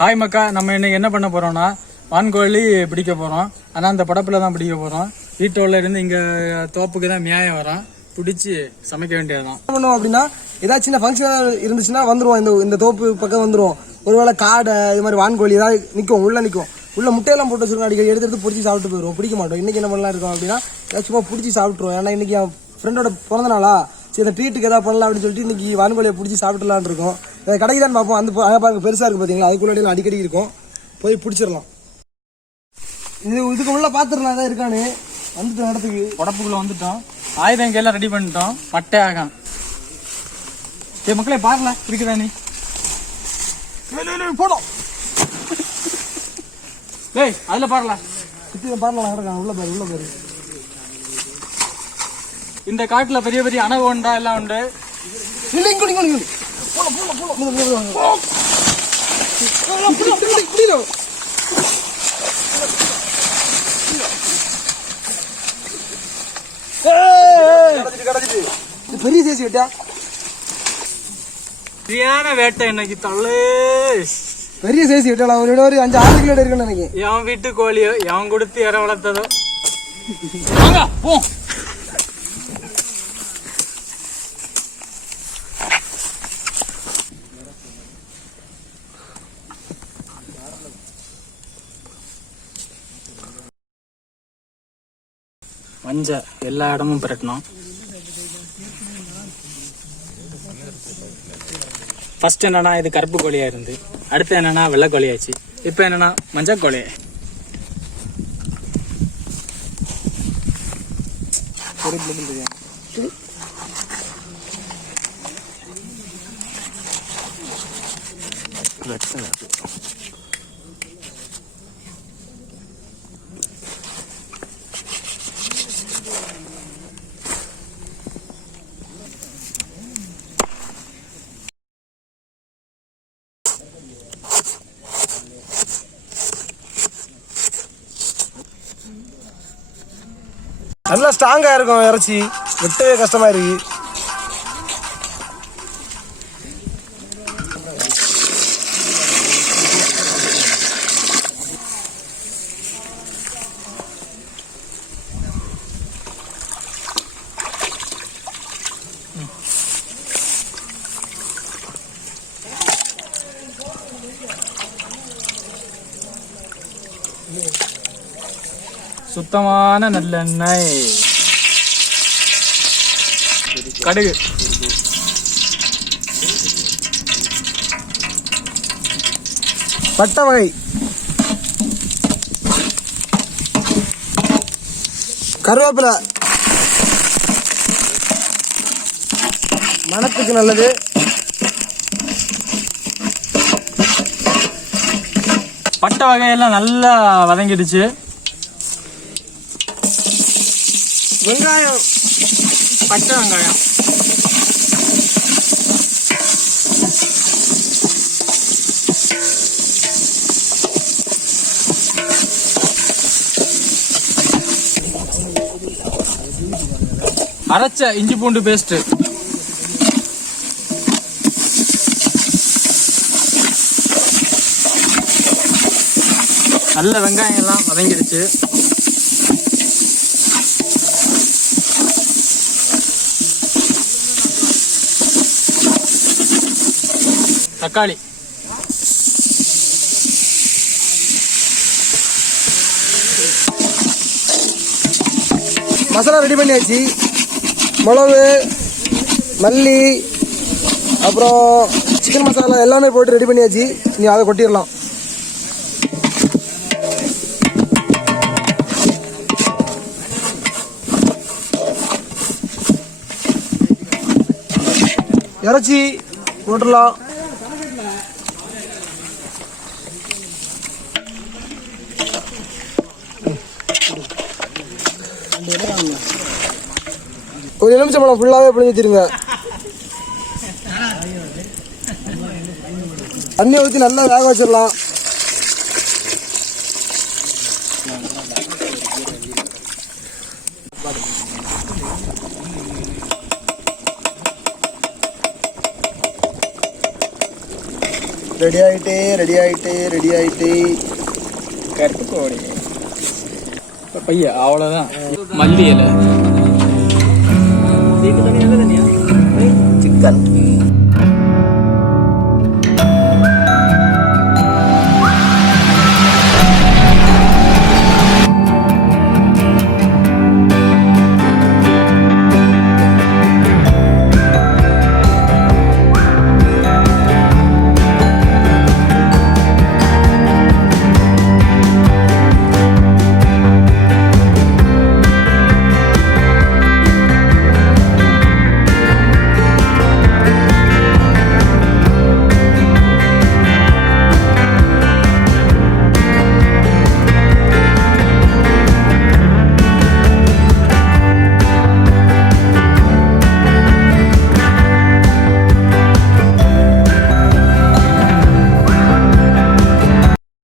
Hi மக்கா, நம்ம இன்னைக்கு என்ன பண்ண போறோம்னா வான்கோழி பிடிக்க போறோம். ஆனா அந்த படப்புல தான் பிடிக்க போறோம். வீட்டோல இருந்து இங்க தோப்புக்கு தான் நியாயம் வரோம். பிடிச்சி சமைக்க வேண்டியதுதான். என்ன பண்ணுவோம் அப்படின்னா, ஏதாவது சின்ன ஃபங்க்ஷன் இருந்துச்சுன்னா வந்துருவோம். இந்த தோப்பு பக்கம் வந்துருவோம். ஒருவேளை காடை இது மாதிரி வான்கோழி ஏதாவது நிற்கும், உள்ள நிற்கும். உள்ள முட்டையெல்லாம் போட்டு வச்சிருக்கோம். அடிக்கடி எடுத்து பிடிச்சி சாப்பிட்டு போயிடுவோம். பிடிக்க மாட்டோம். இன்னைக்கு என்ன பண்ணலாம் இருக்கோம் அப்படின்னா, சும்மா பிடிச்சி சாப்பிட்டுருவோம். ஏன்னா இன்னைக்கு என் ஃப்ரெண்டோட பிறந்த நாளா, சரி இந்த ட்ரீட்டுக்கு ஏதாவது பண்ணலாம் அப்படின்னு சொல்லிட்டு இன்னைக்கு வான்கோழியை பிடிச்சி சாப்பிட்டுலான் இருக்கோம். கடைக்கு தான் பார்ப்போம். அந்த பாருங்க பெருசா இருக்கு பாத்தீங்களா, அதுக்குள்ளாடி அடிக்கடி இருக்கும். போய் பிடிச்சிடலாம். இதுக்கு உள்ள பாத்துடலாம் ஏதாவது இருக்கானு. வந்துட்டு இடத்துக்கு உடப்புக்குள்ள வந்துட்டோம். ஆயுதம் கையெல்லாம் ரெடி பண்ணிட்டோம். பட்டை ஆகம் மக்களே பாருல இருக்குதா நீ போடும். டேய் அதுல பாருல பாருலாம் கிடக்கான். உள்ள பாரு, உள்ள பாரு. இந்த காட்டுல பெரிய பெரிய அணகொண்டா எல்லாம் உண்டு. பெரிய சேசி வேட்டா, சரியான வேட்டை இன்னைக்கு. தள்ளு பெரிய சேசி வேட்டா. ஒரு 5-6 கிலோ இருக்குன்னு நினைக்கிறேன். என் வீட்டு கோழியோ எவன் கொடுத்து இற வளர்த்ததோ. வாங்க போ. மஞ்சள் எல்லா இடமும் பிரட்டணும். ஃபர்ஸ்ட் என்னன்னா இது கருப்பு கோழியா இருந்து, அடுத்து என்னன்னா வெள்ளை கோழியாச்சு, இப்போ என்னன்னா மஞ்சள் கோழி. நல்லா ஸ்ட்ராங்கா இருக்கும். இறைச்சி வெட்டவே கஷ்டமா இருக்கு. சுத்தமான நல்லெண்ணெய், கடுகு, பட்டை வகை, கருவேப்பிலை மணத்துக்கு நல்லது. பட்டை வகையெல்லாம் நல்லா வதங்கிடுச்சு. வெங்காயம், பச்சை வெங்காயம், அரைச்ச இஞ்சி பூண்டு பேஸ்ட், நல்ல வெங்காயம் எல்லாம் வதங்கிடுச்சு. தக்காளி, மசாலா ரெடி பண்ணியாச்சு. மிளகு, மல்லி, அப்புறம் சிக்கன் மசாலா எல்லாமே போட்டு ரெடி பண்ணியாச்சு. நீ அதை கொட்டிடலாம். இறைச்சி போட்டுடலாம். ஒரு எலுமிச்சம்பழம் ஃபுல்லாவே பிழிஞ்சு வச்சிருங்க. தண்ணி ஊற்றி நல்லா வேக வச்சிடலாம். ரெடி ஆயிட்டே கருப்பு கோழி பையா அவ்வளோதான். மல்லி இலை, சிக்கன்